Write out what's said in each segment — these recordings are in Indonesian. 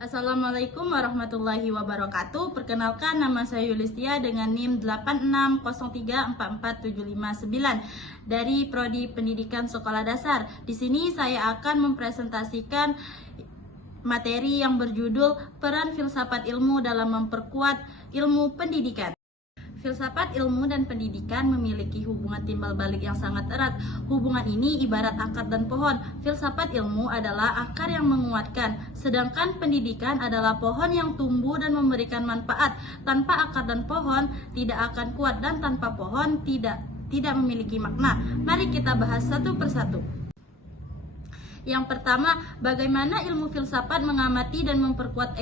Assalamualaikum warahmatullahi wabarakatuh. Perkenalkan, nama saya Yulistia dengan NIM 86034475 dari Prodi Pendidikan Sekolah Dasar. Di sini saya akan mempresentasikan materi yang berjudul Peran Filsafat Ilmu dalam Memperkuat Ilmu Pendidikan. Filsafat ilmu dan pendidikan memiliki hubungan timbal balik yang sangat erat. Hubungan ini ibarat akar dan pohon. Filsafat ilmu adalah akar yang menguatkan, sedangkan pendidikan adalah pohon yang tumbuh dan memberikan manfaat. Tanpa akar dan pohon tidak akan kuat, dan tanpa pohon tidak memiliki makna. Mari kita bahas satu persatu. Yang pertama, bagaimana ilmu filsafat mengamati dan memperkuat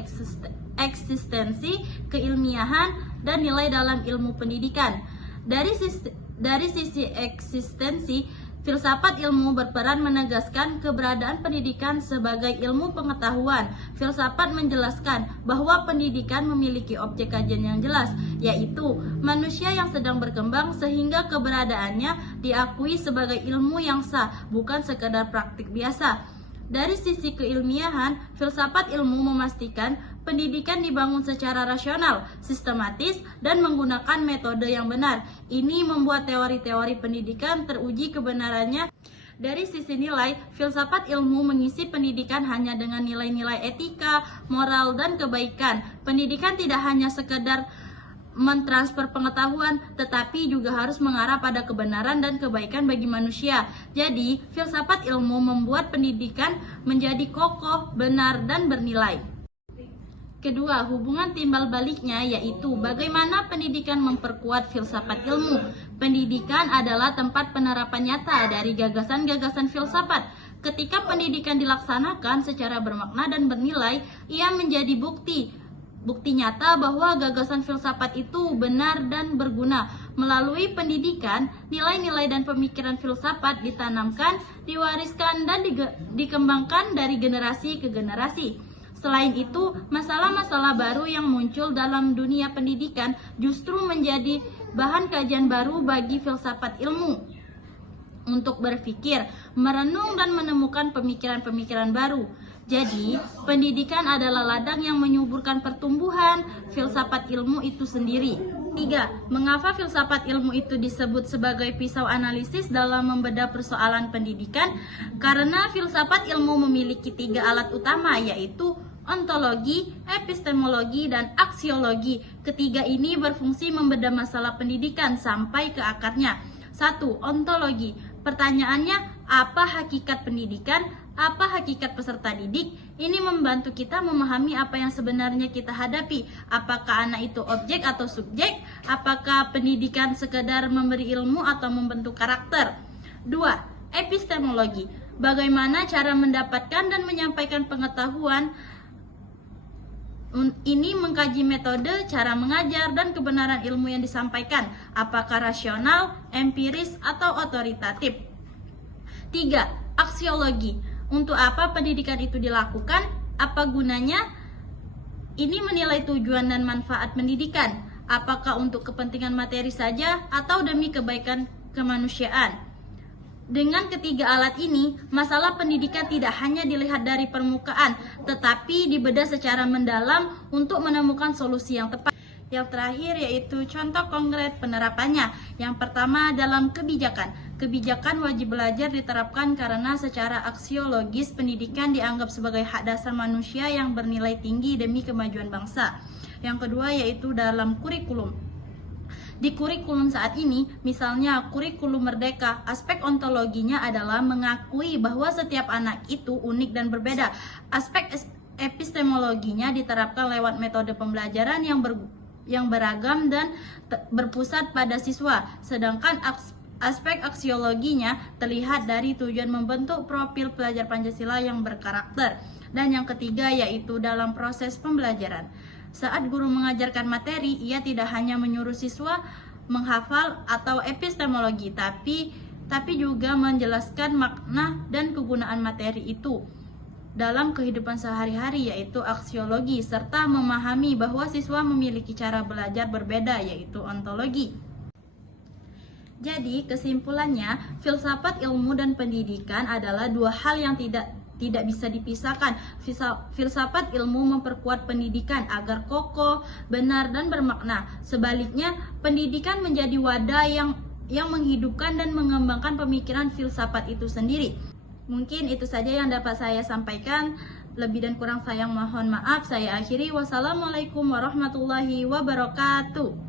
eksistensi, keilmiahan, dan nilai dalam ilmu pendidikan. Dari sisi eksistensi, filsafat ilmu berperan menegaskan keberadaan pendidikan sebagai ilmu pengetahuan. Filsafat menjelaskan bahwa pendidikan memiliki objek kajian yang jelas, yaitu manusia yang sedang berkembang, sehingga keberadaannya diakui sebagai ilmu yang sah, bukan sekedar praktik biasa. Dari sisi keilmiahan, filsafat ilmu memastikan pendidikan dibangun secara rasional, sistematis, dan menggunakan metode yang benar. Ini membuat teori-teori pendidikan teruji kebenarannya. Dari sisi nilai, filsafat ilmu mengisi pendidikan hanya dengan nilai-nilai etika, moral, dan kebaikan. Pendidikan tidak hanya sekedar mentransfer pengetahuan, tetapi juga harus mengarah pada kebenaran dan kebaikan bagi manusia. Jadi, filsafat ilmu membuat pendidikan menjadi kokoh, benar, dan bernilai. Kedua, hubungan timbal baliknya yaitu bagaimana pendidikan memperkuat filsafat ilmu. Pendidikan adalah tempat penerapan nyata dari gagasan-gagasan filsafat. Ketika pendidikan dilaksanakan secara bermakna dan bernilai, ia menjadi bukti nyata bahwa gagasan filsafat itu benar dan berguna. Melalui pendidikan, nilai-nilai dan pemikiran filsafat ditanamkan, diwariskan, dan dikembangkan dari generasi ke generasi. Selain itu, masalah-masalah baru yang muncul dalam dunia pendidikan justru menjadi bahan kajian baru bagi filsafat ilmu untuk berpikir, merenung, dan menemukan pemikiran-pemikiran baru. Jadi, pendidikan adalah ladang yang menyuburkan pertumbuhan filsafat ilmu itu sendiri. 3. Mengapa filsafat ilmu itu disebut sebagai pisau analisis dalam membedah persoalan pendidikan? Karena filsafat ilmu memiliki 3 alat utama, yaitu ontologi, epistemologi, dan aksiologi. Ketiga ini berfungsi membedah masalah pendidikan sampai ke akarnya. 1. Ontologi. Pertanyaannya, apa hakikat pendidikan? Apa hakikat peserta didik? Ini membantu kita memahami apa yang sebenarnya kita hadapi. Apakah anak itu objek atau subjek? Apakah pendidikan sekedar memberi ilmu atau membentuk karakter? 2. Epistemologi. Bagaimana cara mendapatkan dan menyampaikan pengetahuan? Ini mengkaji metode, cara mengajar, dan kebenaran ilmu yang disampaikan. Apakah rasional, empiris, atau otoritatif? 3. Aksiologi. Untuk apa pendidikan itu dilakukan? Apa gunanya? Ini menilai tujuan dan manfaat pendidikan. Apakah untuk kepentingan materi saja atau demi kebaikan kemanusiaan? Dengan ketiga alat ini, masalah pendidikan tidak hanya dilihat dari permukaan, tetapi dibedah secara mendalam untuk menemukan solusi yang tepat. Yang terakhir yaitu contoh konkret penerapannya. Yang pertama, dalam kebijakan. Kebijakan wajib belajar diterapkan karena secara aksiologis pendidikan dianggap sebagai hak dasar manusia yang bernilai tinggi demi kemajuan bangsa. Yang kedua yaitu dalam kurikulum. Di kurikulum saat ini, misalnya kurikulum merdeka, aspek ontologinya adalah mengakui bahwa setiap anak itu unik dan berbeda. Aspek epistemologinya diterapkan lewat metode pembelajaran yang beragam dan berpusat pada siswa. Sedangkan aspek aksiologinya terlihat dari tujuan membentuk profil pelajar Pancasila yang berkarakter. Dan yang ketiga yaitu dalam proses pembelajaran. Saat guru mengajarkan materi, ia tidak hanya menyuruh siswa menghafal atau epistemologi, tapi juga menjelaskan makna dan kegunaan materi itu dalam kehidupan sehari-hari, yaitu aksiologi, serta memahami bahwa siswa memiliki cara belajar berbeda, yaitu ontologi. Jadi, kesimpulannya, filsafat ilmu dan pendidikan adalah dua hal yang tidak tidak bisa dipisahkan. Filsafat ilmu memperkuat pendidikan agar kokoh, benar, dan bermakna. Sebaliknya, pendidikan menjadi wadah yang menghidupkan dan mengembangkan pemikiran filsafat itu sendiri. Mungkin itu saja yang dapat saya sampaikan. Lebih dan kurang saya mohon maaf. Saya akhiri. Wassalamualaikum warahmatullahi wabarakatuh.